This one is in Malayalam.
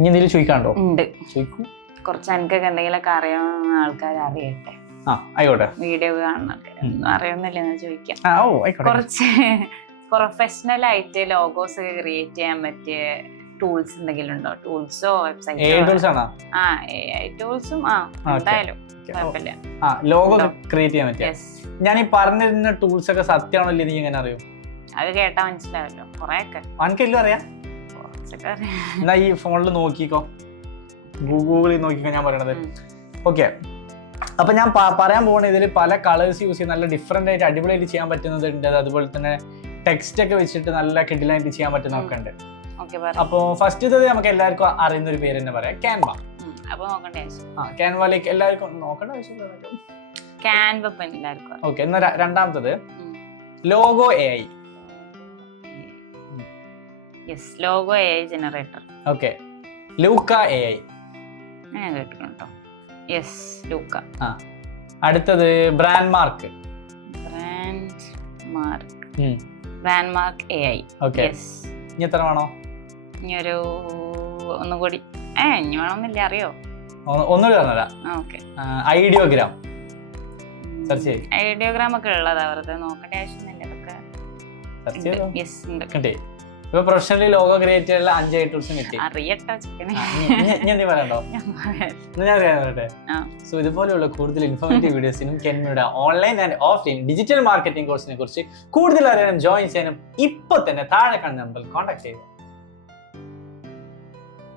ഇനി എന്തെങ്കിലും ചോദിക്കാണ്ടോ? ഉണ്ട്. ചോദിക്കൂ. കുറച്ച് എനിക്കൊക്കെ എന്തെങ്കിലുമൊക്കെ അറിയാവുന്ന ആൾക്കാർ അറിയട്ടെ. ആയിക്കോട്ടെ. വീഡിയോ കാണുന്നൊക്കെ അറിയുന്നില്ലെന്ന് ചോദിക്കാം. കുറച്ച് പ്രൊഫഷണൽ ആയിട്ട് ലോഗോസ് ഒക്കെ ക്രിയേറ്റ് ചെയ്യാൻ പറ്റിയ ടൂൾസ് എന്തെങ്കിലും ഉണ്ടോ? ടൂൾസോ വെബ്സൈറ്റോ? ടൂൾസും എന്തായാലും കുഴപ്പമില്ല. ലോഗോ ക്രിയേറ്റ് ചെയ്യാൻ പറ്റിയ ഞാൻ ഈ പറഞ്ഞിരുന്ന ടൂൾസ് ഒക്കെ സത്യമാണോ ഇല്ലെന്ന് നീ എങ്ങനെ അറിയും? അത് കേട്ടാ മനസ്സിലാവല്ലോ. കൊറേയൊക്കെ എനിക്കെല്ലാം അറിയാം. എന്നാ ഈ ഫോണിൽ നോക്കിക്കോ, ഗൂഗിളിൽ നോക്കിക്കോ ഞാൻ പറയണത്. ഓക്കെ, അപ്പൊ ഞാൻ പറയാൻ പോകുന്ന ഇതിൽ പല കളേഴ്സ് യൂസ് ചെയ്ത് നല്ല ഡിഫറെന്റ് ആയിട്ട് അടിപൊളിയായിട്ട് ചെയ്യാൻ പറ്റുന്നതുണ്ട്. അതുപോലെ തന്നെ ടെക്സ്റ്റ് ഒക്കെ വെച്ചിട്ട് നല്ല കിടിലായിട്ട് ചെയ്യാൻ പറ്റുന്നൊക്കെ ഉണ്ട്. അപ്പൊ ഫസ്റ്റ് ഇത് നമുക്ക് എല്ലാവർക്കും അറിയുന്ന ഒരു പേര് തന്നെ പറയാം, ക്യാൻവ. ക്യാൻവയിലേക്ക് എല്ലാവർക്കും നോക്കേണ്ട ആവശ്യമില്ല. ഓക്കെ, എന്നാ രണ്ടാമത്തത് logo AI. Logo AI generator. Okay, Looka AI. Looka. അടുത്തത് brand mark. Brand mark AI. Okay, ഇനി എത്ര വേണോ? ഇനി ഒരു ഒന്നുകൂടി ഇനി വേണമെന്നില്ല, അറിയോ? ഒന്നുകൂടി പറഞ്ഞുതരാം. ഐഡിയോഗ്രാം. ഐഡിയോഗ്രാം ഒക്കെ ഉള്ളതാ, വെറുതെ നോക്കേണ്ട ആവശ്യമൊന്നുമില്ല. അതൊക്കെ ഇപ്പൊ പ്രൊഫഷണലി ലോഗോ ക്രിയേറ്റ് ചെയ്യാനുള്ള 5 ടൂൾസും കിട്ടി. അറിയട്ടോ നീ പറയണ്ടോ? ഞാൻ പറയട്ടെ. സോ ഇതുപോലെയുള്ള കൂടുതൽ ഇൻഫോർമേറ്റീവ് വീഡിയോസിനും കെൻമയുടെ online and offline digital marketing കോഴ്സിനെ കുറിച്ച് കൂടുതൽ അറിയാനും ജോയിൻ ചെയ്യാനും ഇപ്പൊ തന്നെ താഴെ കാണുന്ന നമ്പറിൽ കോൺടാക്ട് ചെയ്യുക.